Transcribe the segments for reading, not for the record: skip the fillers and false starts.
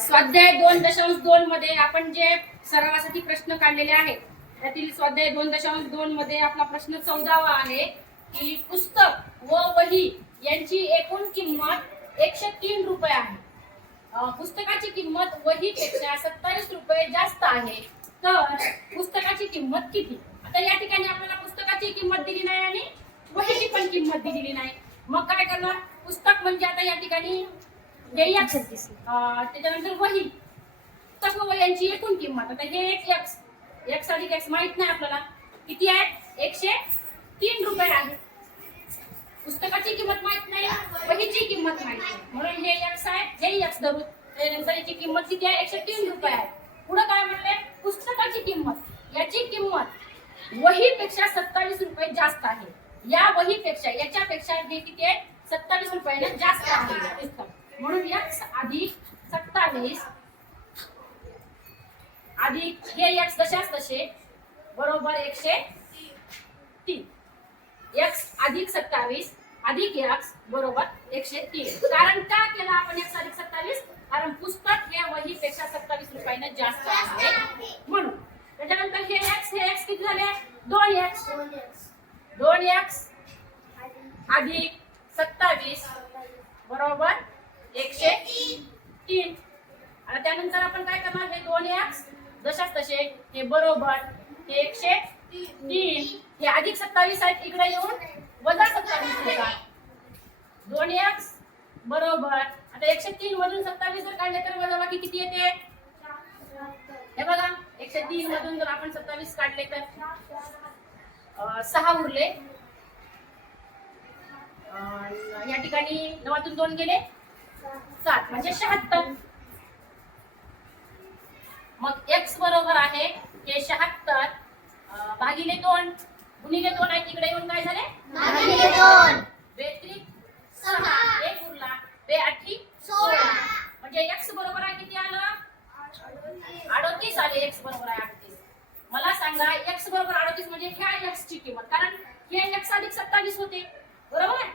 स्वाध्याय 2.2 मध्ये आपण जे सरावासाठी प्रश्न काढलेले आहेत त्यातील स्वाध्याय 2.2 मध्ये आपला प्रश्न 14वा आहे की पुस्तक व वही यांची एकूण किंमत 103 रुपये आहे. पुस्तकाची किंमत वहीपेक्षा 27 रुपये जास्त आहे, तर पुस्तकाची किंमत किती? आता या ठिकाणी आपल्याला पुस्तकाची किंमत दिली नाही आणि वहीची पण किंमत दिलेली नाही. मग काय करणार? पुस्तक म्हणजे आता या ठिकाणी त्याच्यानंतर वही, पुस्तक व यांची एकूण किंमत. आता हे एक एक्स अधिक एक्स माहित नाही आपल्याला किती आहे, 103 रुपये आहे. पुस्तकाची किंमत माहित नाही, वहीची किंमत माहित नाही, म्हणून हे एक्स आहे, हे एक्स धरू. त्यानंतर याची किंमत किती आहे, 103 रुपये आहे. पुढे काय म्हणले? पुस्तकाची किंमत, याची किंमत वहीपेक्षा 27 रुपये जास्त आहे. या वहीपेक्षा याच्यापेक्षा हे किती आहे, 27 रुपयाने जास्त आहे. म्हणून x अधिक 27 अधिक हे x तशाच तसे बरोबर 103. x अधिक 27 अधिक x बरोबर 103. कारण का केलं आपण x अधिक 27? कारण पुस्तक हे वहीपेक्षा 27 रुपयाने जास्त आहे म्हणून. त्याच्यानंतर हे x किती झाले, 2x 2x अधिक 27 बरोबर 103. आणि त्यानंतर आपण काय करणार, हे 2x जशाच तसे हे बरोबर हे 103. हे अधिक 27 आहेत, इकडे येऊन वजा 27 होतात. 2x बरोबर आता 103 मधून 27 जर काढले तर वजाबाकी किती येते? हे बघा, 103 मधून जर आपण 27 काढले तर 6 उरले. या ठिकाणी 9तून 2 गेले 7 म्हणजे 76. मग x बरोबर आहे हे 76 भागिले 2 गुणिले 2 आहे, तिकडे येऊन काय झाले भागिले 2. 2 6 एक उरला, 2 8 16 म्हणजे x बरोबर आहे किती आलं, 38 आले. x बरोबर आहे 38. मला सांगा x बरोबर 38 म्हणजे ह्या x ची किंमत, कारण हे x अधिक 27 होते बरोबर आहे,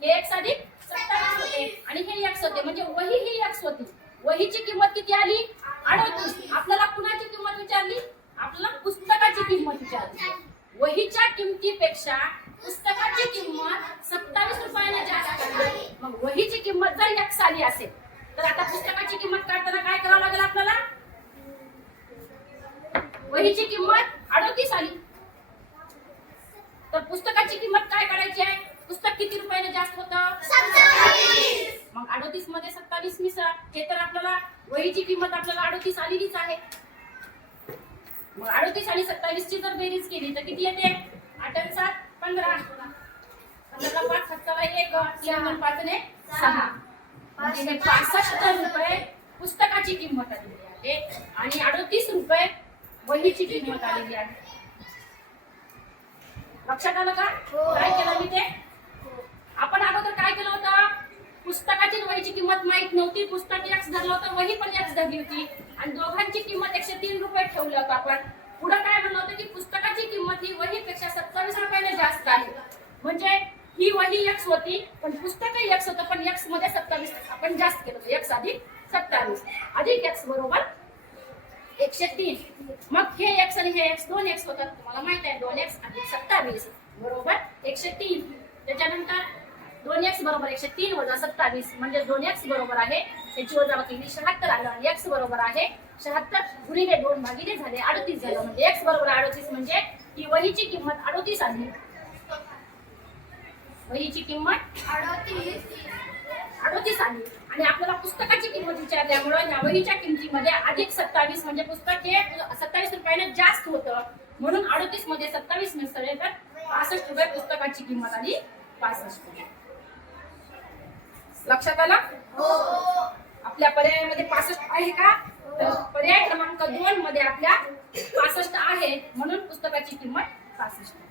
हे x अधिक 27 होते आणि हे x होते म्हणजे वही ही x होती. वहीची किंमत किती आली, 38. आपल्याला कुणाची किंमत विचारली, आपल्याला पुस्तकाची किंमत विचारली. वहीच्या किमतीपेक्षा पुस्तकाची किंमत 27 रुपयाने जास्त आहे. मग वहीची किंमत जर x आली असेल तर आता पुस्तकाची किंमत काढताना काय करावं लागेल आपल्याला? वहीची किंमत 38 आली तर पुस्तकाची किंमत काय काढायची आहे? पुस्तक किती रुपयाने जास्त होतं, 27. मग 38 मध्ये 27 मिसळा, हे तर आपल्याला वहीची किंमत आपल्याला 38 आलेलीच आहे. मग 38 आणि 27 ची जर बेरीज केली तर किती येते? 8 आणि 7 15. 15 5 7 1 11 5 ने 6 म्हणजे 65 रुपये पुस्तकाची किंमत आलेली आहे आणि 38 रुपये वहीची किंमत आलेली आहे. लक्षात आलं का काय केलं मी ते? आपण अगोदर काय केलं होतं, पुस्तकाची वहीची किंमत माहित नव्हती, पुस्तक x धरलं होतं, वही पण x धरली होती आणि दोघांची किंमत 103 रुपये ठेवलं होतं आपण. पुढे काय म्हणलं होतं की पुस्तकाची किंमत ही वहीपेक्षा 27 रुपयाने जास्त आहे, म्हणजे ही वही x होती पण पुस्तकही x होतं, पण x मध्ये 27 आपण जास्त केलं होतं, x अधिक 27 अधिक x बरोबर 103. मग हे x आणि हे x 2x होतात, तुम्हाला माहित आहे. 2x अधिक 27 बरोबर 103. त्याच्यानंतर 2x बरोबर 103 वजा 27 म्हणजे 2x बरोबर आहे, त्याची वजाबाकी 76 आलं आणि x बरोबर आहे 76 गुणिले 2 भागिले झाले 38 झालं, म्हणजे x बरोबर 38 म्हणजे ही वहीची किंमत 38 आली. वहीची किंमत 38 आली आणि आपल्याला पुस्तकाची किंमत विचारल्यामुळे या वहीच्या किमतीमध्ये अधिक 27 म्हणजे पुस्तक हे 27 रुपयाने जास्त होतं म्हणून 38 मध्ये 27 मिसळले तर 65 रुपये पुस्तकाची किंमत आली. 65 रुपये. लक्षात आलं? आपल्या पर्यायामध्ये 65 आहे का? तर पर्याय क्रमांक 2 मध्ये आपल्या 65 आहे म्हणून पुस्तकाची किंमत 65.